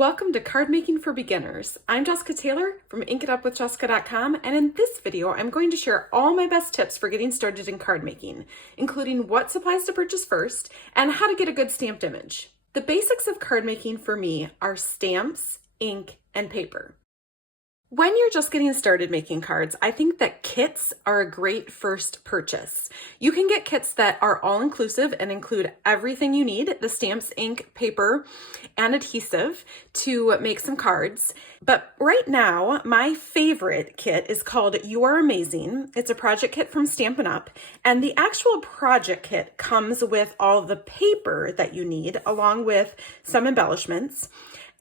Welcome to Card Making for Beginners. I'm Jessica Taylor from inkitupwithjessica.com, and in this video I'm going to share all my best tips for getting started in card making, including what supplies to purchase first and how to get a good stamped image. The basics of card making for me are stamps, ink, and paper. When you're just getting started making cards, I think that kits are a great first purchase. You can get kits that are all-inclusive and include everything you need, the stamps, ink, paper, and adhesive to make some cards. But right now, my favorite kit is called You Are Amazing. It's a project kit from Stampin Up, and the actual project kit comes with all the paper that you need, along with some embellishments.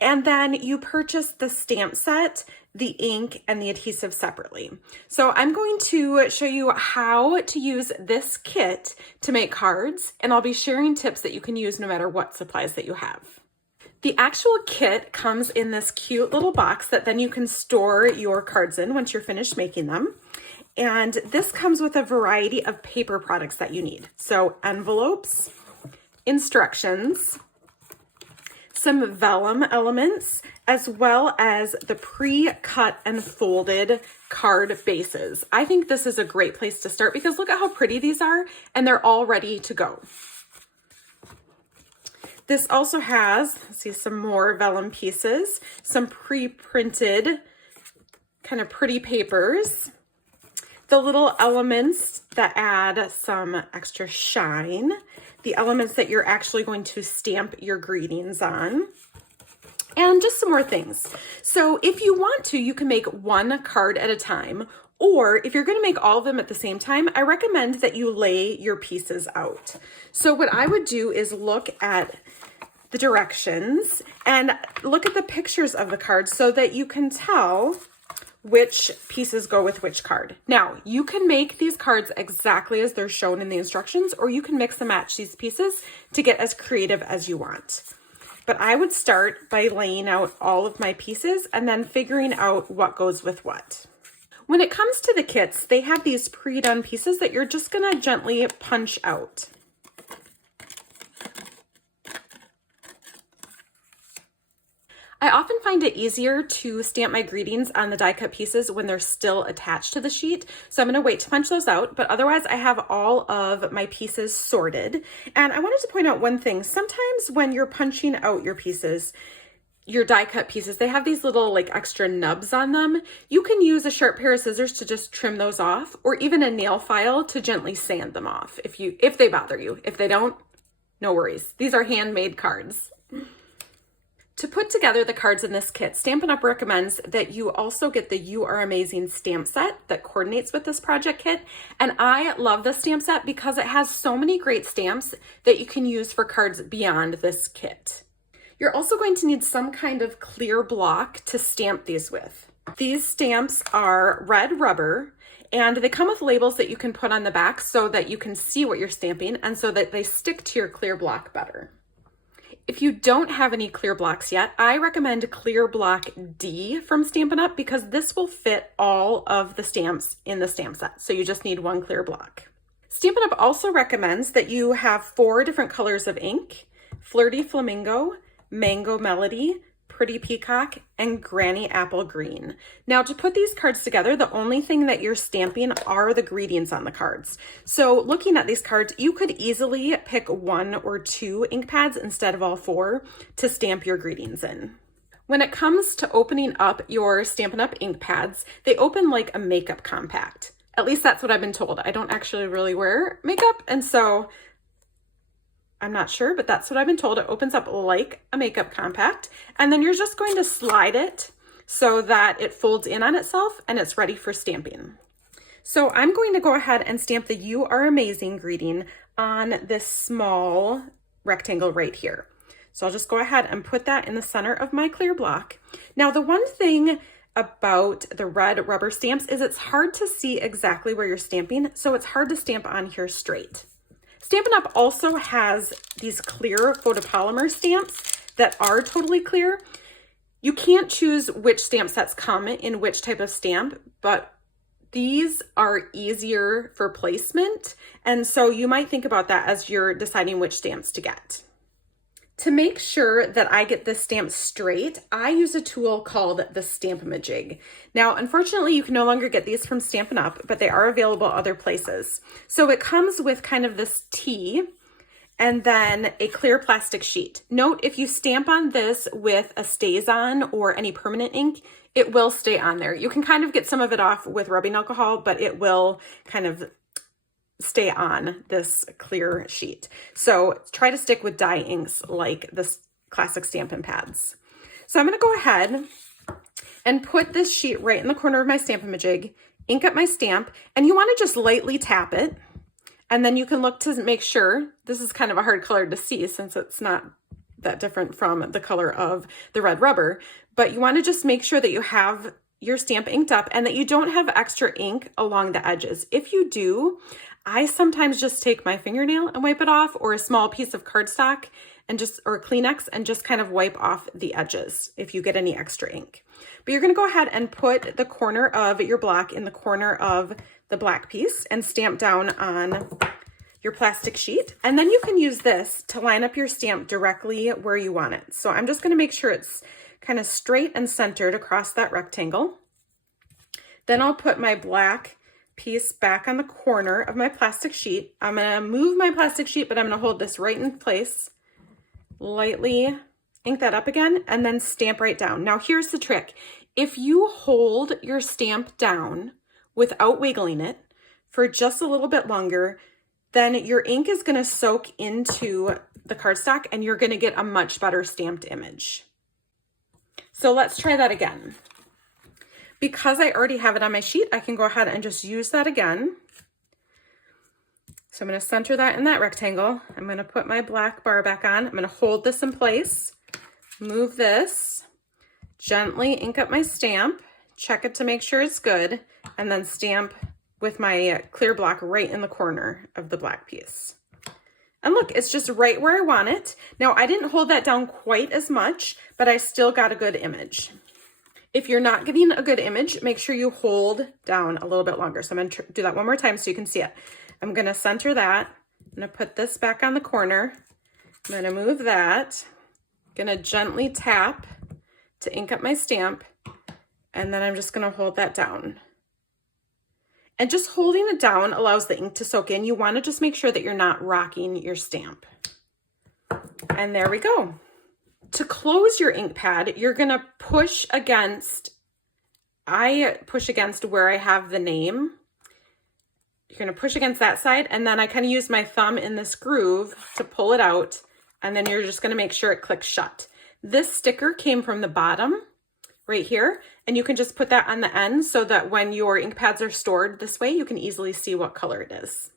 And then you purchase the stamp set, the ink, and the adhesive separately. So I'm going to show you how to use this kit to make cards, and I'll be sharing tips that you can use no matter what supplies that you have. The actual kit comes in this cute little box that then you can store your cards in once you're finished making them. And this comes with a variety of paper products that you need. So envelopes, instructions, some vellum elements, as well as the pre-cut and folded card bases. I think this is a great place to start because look at how pretty these are, and they're all ready to go. This also has, let's see, some more vellum pieces, some pre-printed kind of pretty papers, the little elements that add some extra shine, the elements that you're actually going to stamp your greetings on, and just some more things. So if you want to, you can make one card at a time, or if you're going to make all of them at the same time, I recommend that you lay your pieces out. So what I would do is look at the directions and look at the pictures of the cards so that you can tell which pieces go with which card. Now, you can make these cards exactly as they're shown in the instructions, or you can mix and match these pieces to get as creative as you want. But I would start by laying out all of my pieces and then figuring out what goes with what. When it comes to the kits, they have these pre-done pieces that you're just gonna gently punch out. I often find it easier to stamp my greetings on the die cut pieces when they're still attached to the sheet. So I'm gonna wait to punch those out, but otherwise I have all of my pieces sorted. And I wanted to point out one thing. Sometimes when you're punching out your pieces, your die cut pieces, they have these little like extra nubs on them. You can use a sharp pair of scissors to just trim those off, or even a nail file to gently sand them off if they bother you. If they don't, no worries. These are handmade cards. To put together the cards in this kit, Stampin' Up! Recommends that you also get the You Are Amazing stamp set that coordinates with this project kit. And I love this stamp set because it has so many great stamps that you can use for cards beyond this kit. You're also going to need some kind of clear block to stamp these with. These stamps are red rubber, and they come with labels that you can put on the back so that you can see what you're stamping and so that they stick to your clear block better. If you don't have any clear blocks yet, I recommend Clear Block D from Stampin' Up! Because this will fit all of the stamps in the stamp set. So you just need one clear block. Stampin' Up! Also recommends that you have 4 different colors of ink: Flirty Flamingo, Mango Melody, Pretty Peacock, and Granny Apple Green. Now to put these cards together, the only thing that you're stamping are the greetings on the cards. So looking at these cards, you could easily pick 1 or 2 ink pads instead of all 4 to stamp your greetings in. When it comes to opening up your Stampin' Up! Ink pads, they open like a makeup compact. At least that's what I've been told. I don't actually really wear makeup, and so I'm not sure, but that's what I've been told. It opens up like a makeup compact, and then you're just going to slide it so that it folds in on itself and it's ready for stamping. So I'm going to go ahead and stamp the You Are Amazing greeting on this small rectangle right here. So I'll just go ahead and put that in the center of my clear block. Now, the one thing about the red rubber stamps is it's hard to see exactly where you're stamping, so it's hard to stamp on here straight. Stampin' Up! Also has these clear photopolymer stamps that are totally clear. You can't choose which stamp sets come in which type of stamp, but these are easier for placement, and so you might think about that as you're deciding which stamps to get. To make sure that I get this stamp straight, I use a tool called the Stampin' Now, unfortunately, you can no longer get these from Stampin' Up, but they are available other places. So it comes with kind of this T and then a clear plastic sheet. Note, if you stamp on this with a StazOn or any permanent ink, it will stay on there. You can kind of get some of it off with rubbing alcohol, but it will kind of stay on this clear sheet. So try to stick with dye inks like this classic Stampin' pads. So I'm going to go ahead and put this sheet right in the corner of my Stampin' Majig, ink up my stamp, and you want to just lightly tap it. And then you can look to make sure, this is kind of a hard color to see since it's not that different from the color of the red rubber, but you want to just make sure that you have your stamp inked up and that you don't have extra ink along the edges. If you do, I sometimes just take my fingernail and wipe it off, or a small piece of cardstock and or Kleenex and just kind of wipe off the edges if you get any extra ink. But you're going to go ahead and put the corner of your block in the corner of the black piece and stamp down on your plastic sheet. And then you can use this to line up your stamp directly where you want it. So I'm just going to make sure it's kind of straight and centered across that rectangle. Then I'll put my black piece back on the corner of my plastic sheet. I'm going to move my plastic sheet, but I'm going to hold this right in place, lightly ink that up again, and then stamp right down. Now here's the trick. If you hold your stamp down without wiggling it for just a little bit longer, then your ink is going to soak into the cardstock and you're going to get a much better stamped image. So let's try that again. Because I already have it on my sheet, I can go ahead and just use that again. So I'm going to center that in that rectangle. I'm going to put my black bar back on. I'm going to hold this in place, move this, gently ink up my stamp, check it to make sure it's good, and then stamp with my clear block right in the corner of the black piece. And look, it's just right where I want it. Now, I didn't hold that down quite as much, but I still got a good image. If you're not getting a good image, make sure you hold down a little bit longer. So I'm going to do that one more time so you can see it. I'm going to center that. I'm going to put this back on the corner. I'm going to move that. I'm going to gently tap to ink up my stamp. And then I'm just going to hold that down. And just holding it down allows the ink to soak in. You want to just make sure that you're not rocking your stamp. And there we go. To close your ink pad, you're going to push against, I push against where I have the name. You're going to push against that side, and then I kind of use my thumb in this groove to pull it out, and then you're just going to make sure it clicks shut. This sticker came from the bottom right here, and you can just put that on the end so that when your ink pads are stored this way, you can easily see what color it is.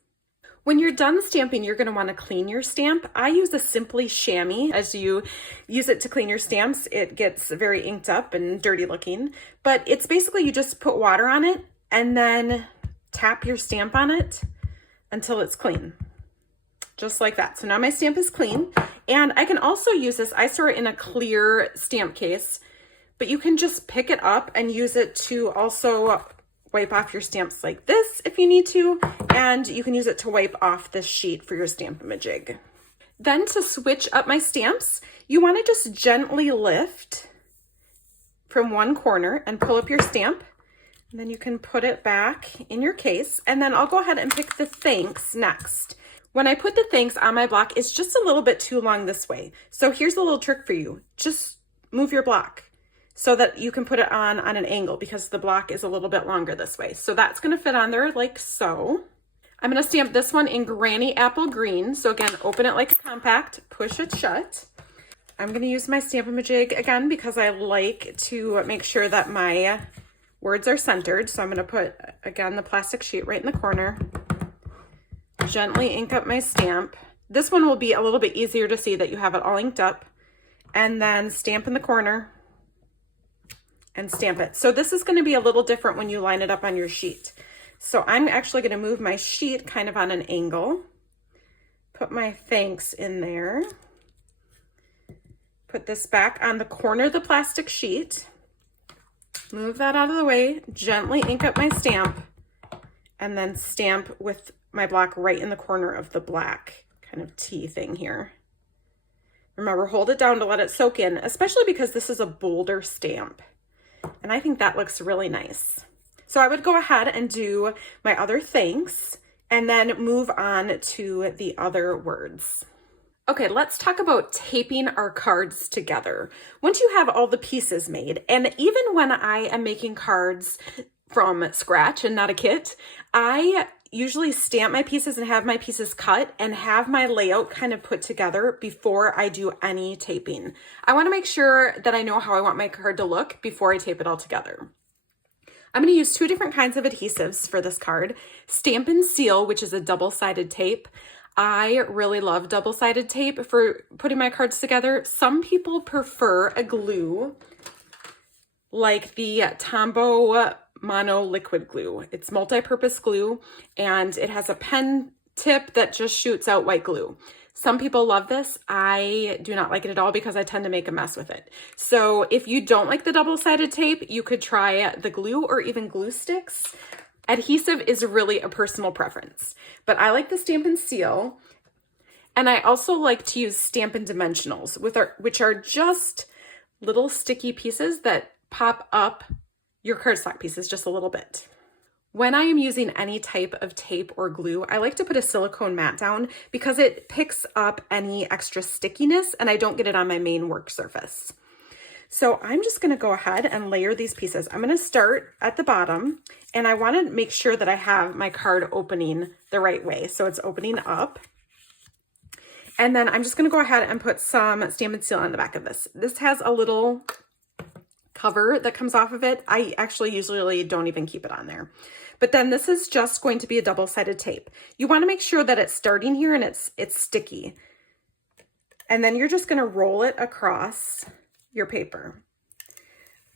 When you're done stamping, you're going to want to clean your stamp. I use a Simply chamois. As you use it to clean your stamps, it gets very inked up and dirty looking. But it's basically you just put water on it and then tap your stamp on it until it's clean. Just like that. So now my stamp is clean. And I can also use this. I store it in a clear stamp case, but you can just pick it up and use it to also wipe off your stamps like this if you need to, and you can use it to wipe off this sheet for your Stampin' Majig. Then to switch up my stamps, you want to just gently lift from one corner and pull up your stamp, and then you can put it back in your case, and then I'll go ahead and pick the thanks next. When I put the thanks on my block, it's just a little bit too long this way. So here's a little trick for you. Just move your block so that you can put it on an angle because the block is a little bit longer this way. So that's going to fit on there like so. I'm going to stamp this one in Granny Apple Green. So again, open it like a compact, push it shut. I'm going to use my Stampin' Majig again because I like to make sure that my words are centered. So I'm going to put, again, the plastic sheet right in the corner. Gently ink up my stamp. This one will be a little bit easier to see that you have it all inked up. And then stamp in the corner and stamp it. So this is going to be a little different when you line it up on your sheet. So I'm actually going to move my sheet kind of on an angle, put my thanks in there, put this back on the corner of the plastic sheet, move that out of the way, gently ink up my stamp, and then stamp with my block right in the corner of the black kind of T thing here. Remember, hold it down to let it soak in, especially because this is a bolder stamp. And I think that looks really nice. So I would go ahead and do my other thanks and then move on to the other words. Okay, let's talk about taping our cards together. Once you have all the pieces made, and even when I am making cards from scratch and not a kit, I usually stamp my pieces and have my pieces cut and have my layout kind of put together before I do any taping. I want to make sure that I know how I want my card to look before I tape it all together. I'm going to use two different kinds of adhesives for this card. Stampin' Seal, which is a double-sided tape. I really love double-sided tape for putting my cards together. Some people prefer a glue like the Tombow Mono Liquid Glue. It's multi-purpose glue and it has a pen tip that just shoots out white glue. Some people love this. I do not like it at all because I tend to make a mess with it. So if you don't like the double-sided tape, you could try the glue or even glue sticks. Adhesive is really a personal preference, but I like the Stampin' Seal. And I also like to use Stampin' Dimensionals, which are just little sticky pieces that pop up your cardstock pieces just a little bit. When I am using any type of tape or glue, I like to put a silicone mat down because it picks up any extra stickiness and I don't get it on my main work surface. So I'm just going to go ahead and layer these pieces. I'm going to start at the bottom and I want to make sure that I have my card opening the right way. So it's opening up. And then I'm just going to go ahead and put some Stampin' Seal on the back of this. This has a little cover that comes off of it. I actually usually don't even keep it on there. But then this is just going to be a double-sided tape. You want to make sure that it's starting here and it's sticky. And then you're just going to roll it across your paper.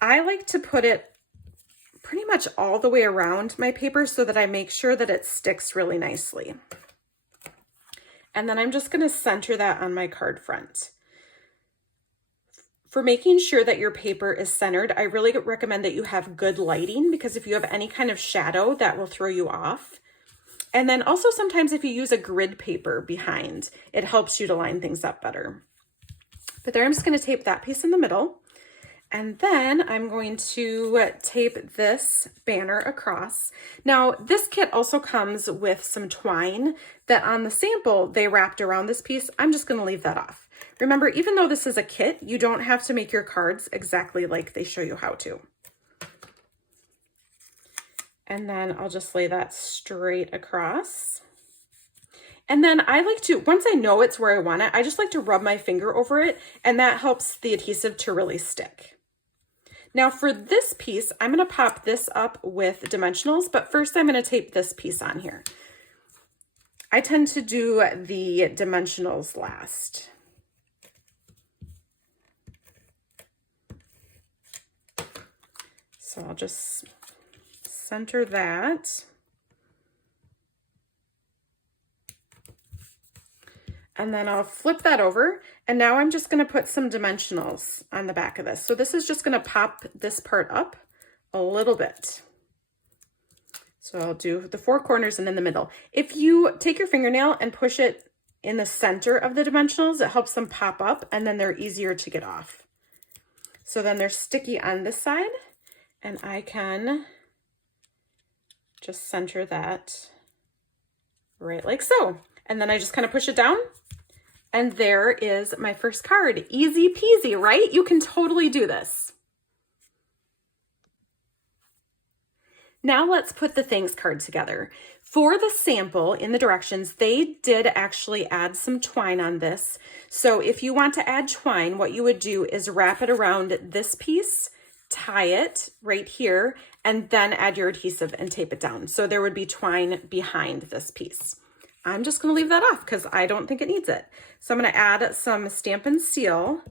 I like to put it pretty much all the way around my paper so that I make sure that it sticks really nicely. And then I'm just going to center that on my card front. For making sure that your paper is centered, I really recommend that you have good lighting because if you have any kind of shadow, that will throw you off. And then also sometimes if you use a grid paper behind, it helps you to line things up better. But there I'm just going to tape that piece in the middle. And then I'm going to tape this banner across. Now, this kit also comes with some twine that on the sample they wrapped around this piece. I'm just going to leave that off. Remember, even though this is a kit, you don't have to make your cards exactly like they show you how to. And then I'll just lay that straight across. And then I like to, once I know it's where I want it, I just like to rub my finger over it, and that helps the adhesive to really stick. Now for this piece, I'm going to pop this up with dimensionals, but first I'm going to tape this piece on here. I tend to do the dimensionals last. So I'll just center that. And then I'll flip that over. And now I'm just going to put some dimensionals on the back of this. So this is just going to pop this part up a little bit. So I'll do the four corners and in the middle. If you take your fingernail and push it in the center of the dimensionals, it helps them pop up and then they're easier to get off. So then they're sticky on this side. And I can just center that right like so. And then I just kind of push it down. And there is my first card. Easy peasy, right? You can totally do this. Now let's put the thanks card together. For the sample in the directions, they did actually add some twine on this. So if you want to add twine, what you would do is wrap it around this piece, tie it right here, and then add your adhesive and tape it down. So there would be twine behind this piece. I'm just going to leave that off because I don't think it needs it. So I'm going to add some Stampin' Seal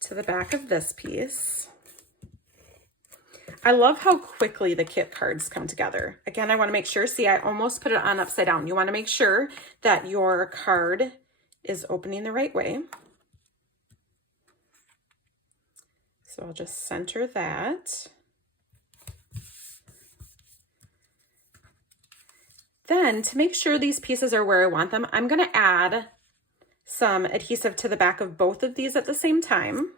to the back of this piece. I love how quickly the kit cards come together. Again, I want to make sure, see, I almost put it on upside down. You want to make sure that your card is opening the right way. So I'll just center that. Then to make sure these pieces are where I want them, I'm going to add some adhesive to the back of both of these at the same time.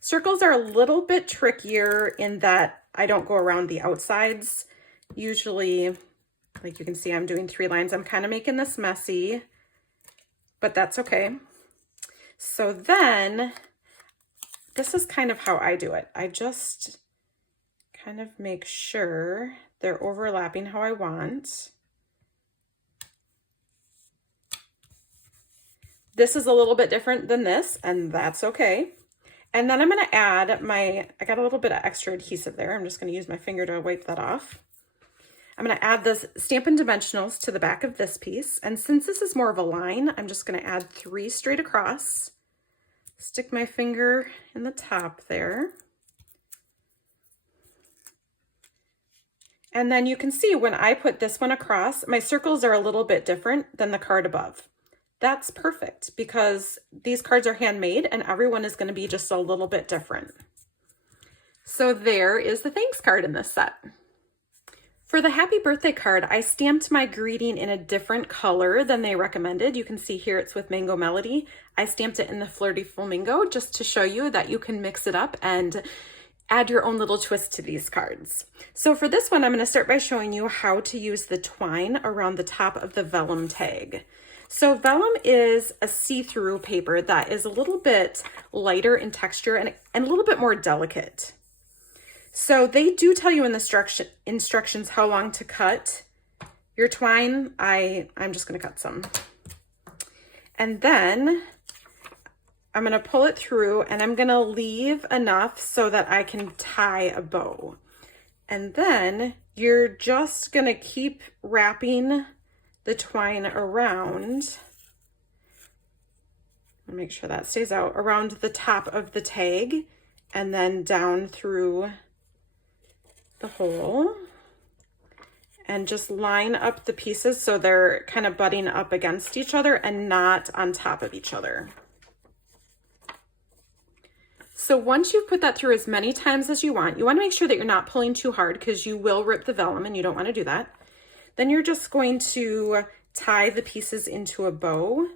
Circles are a little bit trickier in that I don't go around the outsides. Usually, like you can see, I'm doing 3 lines. I'm kind of making this messy, but that's okay. So then, this is kind of how I do it. I just kind of make sure they're overlapping how I want. This is a little bit different than this, and that's okay. And then I'm gonna add I got a little bit of extra adhesive there. I'm just gonna use my finger to wipe that off. I'm gonna add the Stampin' Dimensionals to the back of this piece. And since this is more of a line, I'm just gonna add 3 straight across. Stick my finger in the top there. And then you can see when I put this one across, my circles are a little bit different than the card above. That's perfect because these cards are handmade and everyone is going to be just a little bit different. So there is the thanks card in this set. For the happy birthday card, I stamped my greeting in a different color than they recommended. You can see here it's with Mango Melody. I stamped it in the Flirty Flamingo just to show you that you can mix it up and add your own little twist to these cards. So for this one, I'm going to start by showing you how to use the twine around the top of the vellum tag. So vellum is a see-through paper that is a little bit lighter in texture and a little bit more delicate. So they do tell you in the instructions how long to cut your twine. I'm just going to cut some. And then I'm going to pull it through and I'm going to leave enough so that I can tie a bow. And then you're just going to keep wrapping the twine around. Make sure that stays out around the top of the tag and then down through the hole, and just line up the pieces so they're kind of butting up against each other and not on top of each other. So once you've put that through as many times as you want to make sure that you're not pulling too hard because you will rip the vellum and you don't want to do that. Then you're just going to tie the pieces into a bow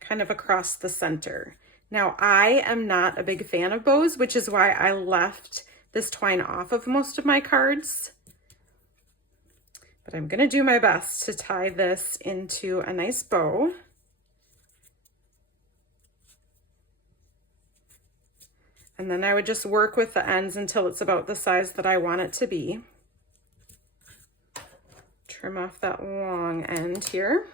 kind of across the center. Now, I am not a big fan of bows, which is why I left this twine off of most of my cards. But I'm going to do my best to tie this into a nice bow. And then I would just work with the ends until it's about the size that I want it to be. Trim off that long end here.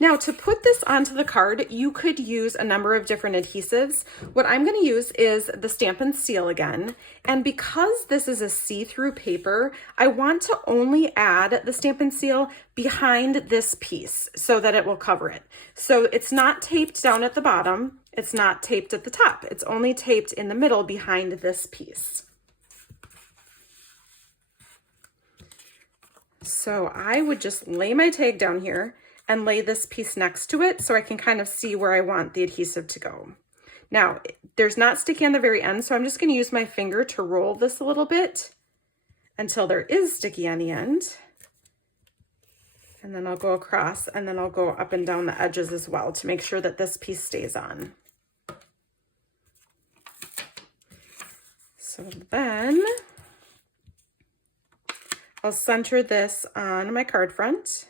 Now, to put this onto the card, you could use a number of different adhesives. What I'm going to use is the Stampin' Seal again. And because this is a see-through paper, I want to only add the Stampin' Seal behind this piece so that it will cover it. So it's not taped down at the bottom. It's not taped at the top. It's only taped in the middle behind this piece. So I would just lay my tag down here and lay this piece next to it so I can kind of see where I want the adhesive to go. Now, there's not sticky on the very end, so I'm just going to use my finger to roll this a little bit until there is sticky on the end. And then I'll go across and then I'll go up and down the edges as well to make sure that this piece stays on. So then I'll center this on my card front.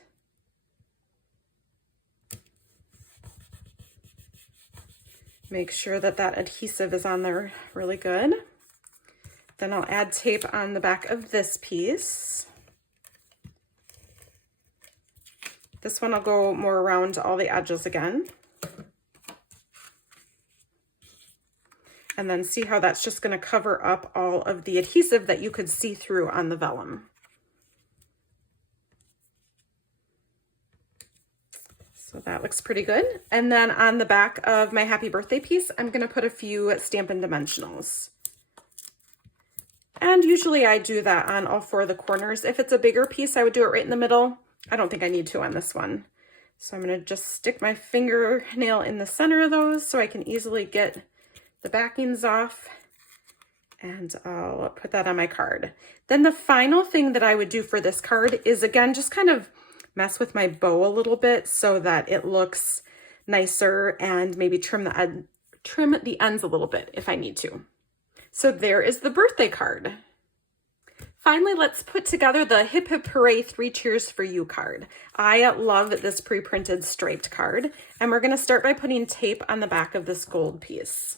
Make sure that that adhesive is on there really good. Then I'll add tape on the back of this piece. This one I'll go more around all the edges again. And then see how that's just going to cover up all of the adhesive that you could see through on the vellum. So that looks pretty good. And then on the back of my happy birthday piece, I'm going to put a few Stampin' Dimensionals. And usually I do that on all 4 of the corners. If it's a bigger piece, I would do it right in the middle. I don't think I need to on this one. So I'm going to just stick my fingernail in the center of those so I can easily get the backings off. And I'll put that on my card. Then the final thing that I would do for this card is, again, just kind of mess with my bow a little bit so that it looks nicer, and maybe trim the ends a little bit if I need to. So there is the birthday card. Finally, let's put together the Hip Hip Hooray 3 Cheers for You card. I love this pre-printed striped card, and we're gonna start by putting tape on the back of this gold piece.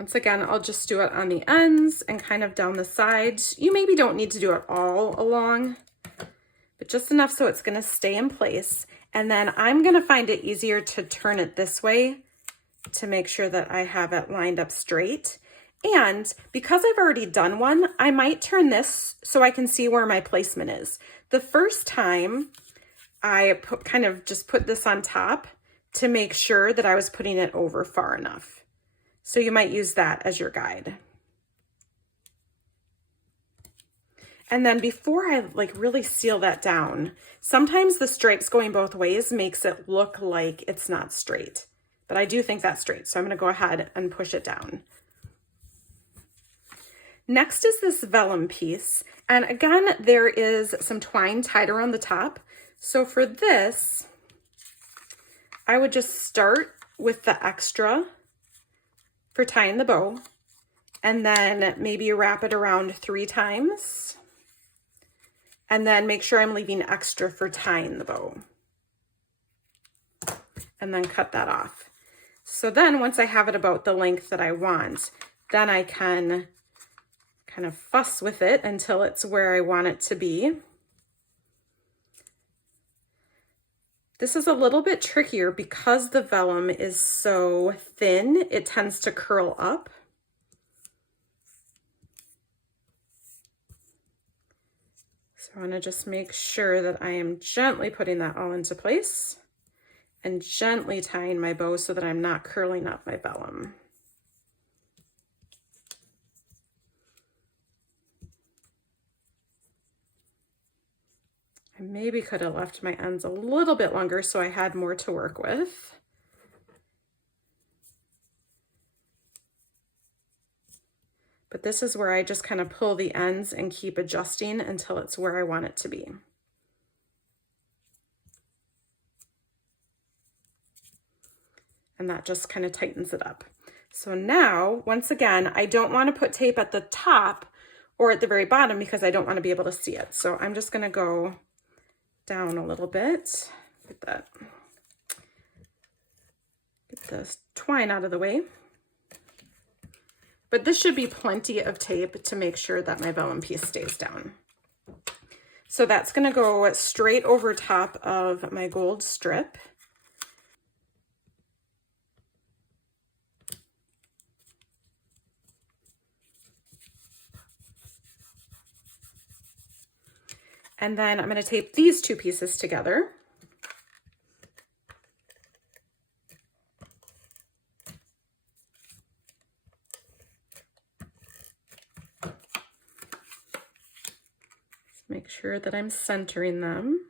Once again, I'll just do it on the ends and kind of down the sides. You maybe don't need to do it all along, but just enough so it's gonna stay in place. And then I'm gonna find it easier to turn it this way to make sure that I have it lined up straight. And because I've already done one, I might turn this so I can see where my placement is. The first time I kind of just put this on top to make sure that I was putting it over far enough. So you might use that as your guide. And then before I really seal that down, sometimes the stripes going both ways makes it look like it's not straight, but I do think that's straight. So I'm gonna go ahead and push it down. Next is this vellum piece. And again, there is some twine tied around the top. So for this, I would just start with the extra for tying the bow, and then maybe wrap it around 3 times, and then make sure I'm leaving extra for tying the bow, and then cut that off. So then once I have it about the length that I want, then I can kind of fuss with it until it's where I want it to be. This is a little bit trickier because the vellum is so thin, it tends to curl up. So I want to just make sure that I am gently putting that all into place and gently tying my bow so that I'm not curling up my vellum. I maybe could have left my ends a little bit longer so I had more to work with. But this is where I just kind of pull the ends and keep adjusting until it's where I want it to be. And that just kind of tightens it up. So now, once again, I don't want to put tape at the top or at the very bottom because I don't want to be able to see it. So I'm just going to go down a little bit, get the twine out of the way. But this should be plenty of tape to make sure that my vellum piece stays down. So that's gonna go straight over top of my gold strip. And then I'm going to tape these 2 pieces together. Make sure that I'm centering them.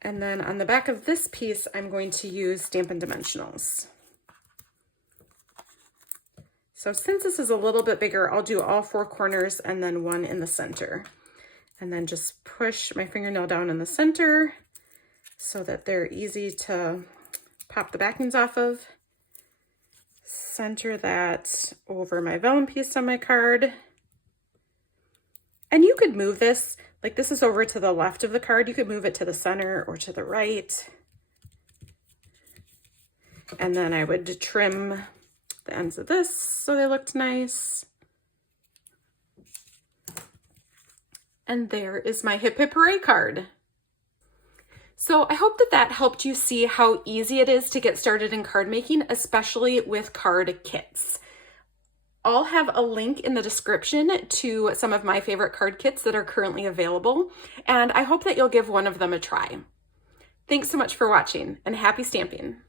And then on the back of this piece, I'm going to use Stampin' Dimensionals. So since this is a little bit bigger, I'll do all 4 corners and then 1 in the center. And then just push my fingernail down in the center so that they're easy to pop the backings off of. Center that over my vellum piece on my card. And you could move this, like this is over to the left of the card, you could move it to the center or to the right. And then I would trim the ends of this so they looked nice. And there is my Hip Hip Hooray card. So I hope that that helped you see how easy it is to get started in card making, especially with card kits. I'll have a link in the description to some of my favorite card kits that are currently available, and I hope that you'll give one of them a try. Thanks so much for watching, and happy stamping!